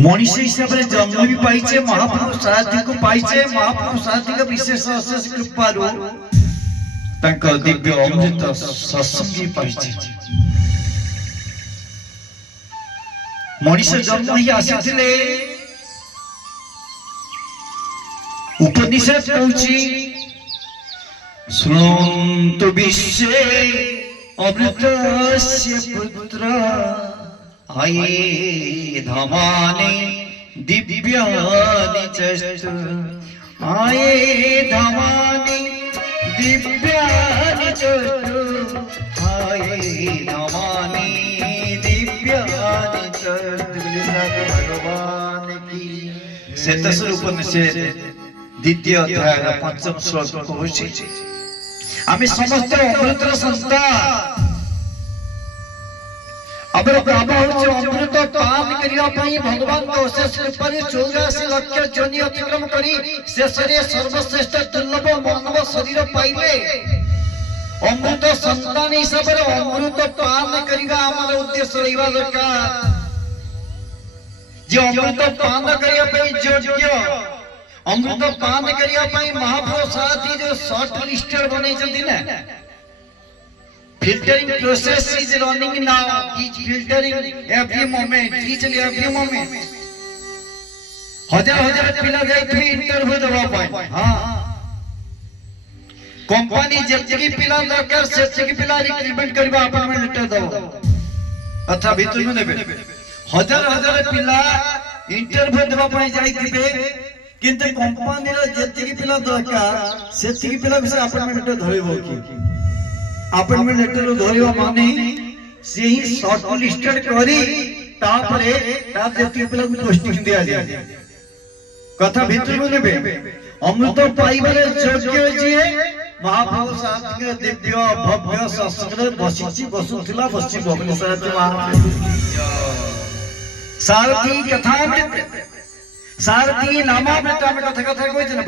मनुष्य हिसाब से जन्म भी पाइचे महाप्रभु सारथी को पाइचे महाप्रभु सारथी का विशेष अशेष कृपारू तांका दिव्य अमृत सत्संगी पाइचे। मनुष्य जन्म ही आसीथिले उपनिषद कहूची शृणुन्तु विश्वे अमृतस्य पुत्र आये धमाने दिव्यानि चष्टु आये धमाने दिव्यानि चष्टु आये धमाने दिव्यानि चष्टु भगवान की शतसुर उपनिषद द्वितीय अध्याय पंचम श्लोक कहूछि आम्ही समस्त अमृतर संतान अब अमृत पान करने भगवान अशेष कृपारे 84 लक्ष जोनि अतिक्रम करी शेषरे सर्वश्रेष्ठ दुर्लभ मानव शरीर पाइले अमृत संतान हिसाब से अमृत पान करने आम उद्देश्य रहा दरकार जो अमृत पान करने योग्य अमृत पान करने महाप्रभु सारथी जो शॉर्ट लिस्टेड बने filtering process is running now. Each filtering every moment, each and every moment. हजार पिला जाए थे इंटरव्यू दवा पाए हाँ कंपनी जब पिला दरकार से पिला रिक्रूटमेंट करबा अपॉइंटमेंट लेटर दो अथा भीतर में नेबे हजार पिला इंटरव्यू दवा पाए जाई थिबे किंतु कंपनी रो जति पिला दरकार से पिला विषय अपॉइंटमेंट लेटर धरिबो की अपॉइंटमेंट लेटर धरिबा माने से ही शॉर्ट लिस्टेड करी तापरे ता जति पिला को पोस्टिंग दिया जाय कथा भीतर में नेबे अमृत पाइबारे योग्य जिए महाप्रभु सारथी के दिव्य भव्य सत्संग बसिछि बसुथिला बसि भवन सारथी महाप्रभु सारथी कथा सारथी नामामृत में कथा कथा कहै छै